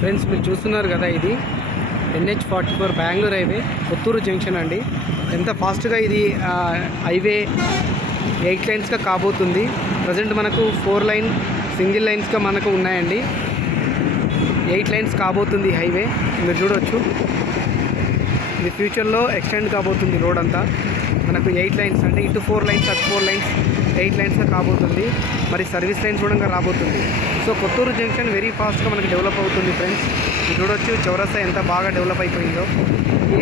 Friends మీరు చూస్తున్నారు కదా ఇది NH forty four Bengaluru highway Kothur junction అండి. ఎంత ఫాస్ట్గా ఇది హైవే ఎయిట్ లైన్స్గా కాబోతుంది. ప్రజెంట్ మనకు ఫోర్ లైన్ సింగిల్ లైన్స్గా మనకు ఉన్నాయండి. ఎయిట్ లైన్స్ కాబోతుంది హైవే. మీరు చూడవచ్చు ఇది ఫ్యూచర్లో ఎక్స్టెండ్ కాబోతుంది రోడ్ అంతా. మనకు ఎయిట్ లైన్స్ అంటే ఇటు ఫోర్ లైన్స్ అటు ఫోర్ లైన్స్ ఎయిట్ లైన్స్గా కాబోతుంది మరి సర్వీస్ లైన్స్ కూడా రాబోతుంది. సో కొత్తూరు జంక్షన్ వెరీ ఫాస్ట్గా మనకి డెవలప్ అవుతుంది ఫ్రెండ్స్ చూడొచ్చు చౌరస్తా ఎంత బాగా డెవలప్ అయిపోయిందో.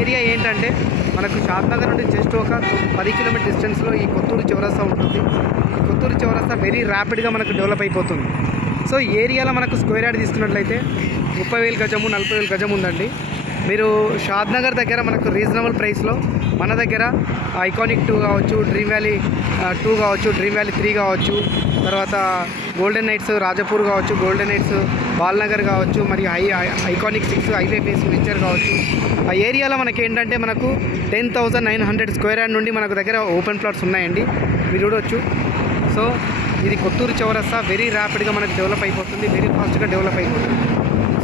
ఏరియా ఏంటంటే మనకు షాద్నగర్ నుండి జస్ట్ ఒక పది కిలోమీటర్ డిస్టెన్స్లో ఈ కొత్తూరు చౌరస్తా ఉంటుంది. ఈ కొత్తూరు చౌరస్తా వెరీ ర్యాపిడ్గా మనకు డెవలప్ అయిపోతుంది. సో ఈ ఏరియాలో మనకు స్క్వేర్ యార్డ్ తీసుకున్నట్లయితే ముప్పై వేలు గజము నలభై వేలు గజం ఉందండి. మీరు షాద్ నగర్ దగ్గర మనకు రీజనబుల్ ప్రైస్లో మన దగ్గర ఐకానిక్ టూ కావచ్చు డ్రీమ్ వ్యాలీ టూ కావచ్చు డ్రీమ్ వ్యాలీ త్రీ కావచ్చు తర్వాత గోల్డెన్ నైట్స్ రాజపూర్ కావచ్చు గోల్డెన్ నైట్స్ బాల్నగర్ కావచ్చు మరియు high iconic six highway phase venture కావచ్చు. ఆ ఏరియాలో మనకి ఏంటంటే మనకు ten thousand nine hundred square yard నుండి మనకు దగ్గర ఓపెన్ ప్లాట్స్ ఉన్నాయండి. మీరు చూడవచ్చు సో ఇది కొత్తూరు చౌరస్తా వెరీ ర్యాపిడ్గా మనకు డెవలప్ అయిపోతుంది వెరీ ఫాస్ట్గా డెవలప్ అయిపోతుంది.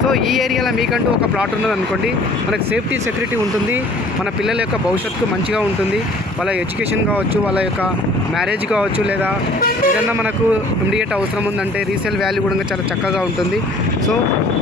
సో ఈ ఏరియాలో మీకంటూ ఒక ప్లాట్ ఉన్నది అనుకోండి. మనకు సేఫ్టీ సెక్యూరిటీ ఉంటుంది. మన పిల్లల యొక్క భవిష్యత్తుకు మంచిగా ఉంటుంది. వాళ్ళ ఎడ్యుకేషన్ కావచ్చు వాళ్ళ యొక్క మ్యారేజ్ కావచ్చు లేదా ఏదన్నా మనకు ఇమీడియట్ అవసరం ఉందంటే రీసేల్ వాల్యూ కూడా చాలా చక్కగా ఉంటుంది. సో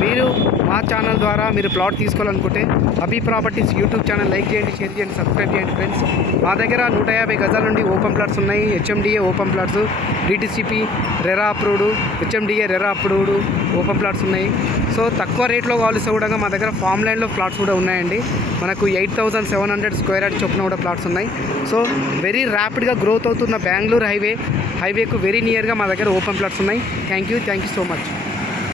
మీరు మా ఛానల్ ద్వారా మీరు ప్లాట్ తీసుకోవాలనుకుంటే Abhi properties YouTube channel like చేయండి షేర్ చేయండి సబ్స్క్రైబ్ చేయండి ఫ్రెండ్స్ మా దగ్గర నూట యాభై గజాల నుండి ఓపెన్ ప్లాట్స్ ఉన్నాయి. HMDA open plots DTCP RERA approved HMDA RERA approved open plots ఉన్నాయి. సో తక్కువ రేట్లో కావాల్సి కూడా మా దగ్గర ఫామ్ ల్యాండ్లో ప్లాట్స్ కూడా ఉన్నాయండి. మనకు eight thousand seven hundred square yard చొప్పున కూడా ప్లాట్స్ ఉన్నాయి. సో వెరీ ర్యాపిడ్గా గ్రోత్ అవుతున్న బెంగళూరు హైవే హైవేకు వెరీ నియర్గా మా దగ్గర ఓపెన్ ప్లాట్స్ ఉన్నాయి. Thank you thank you so much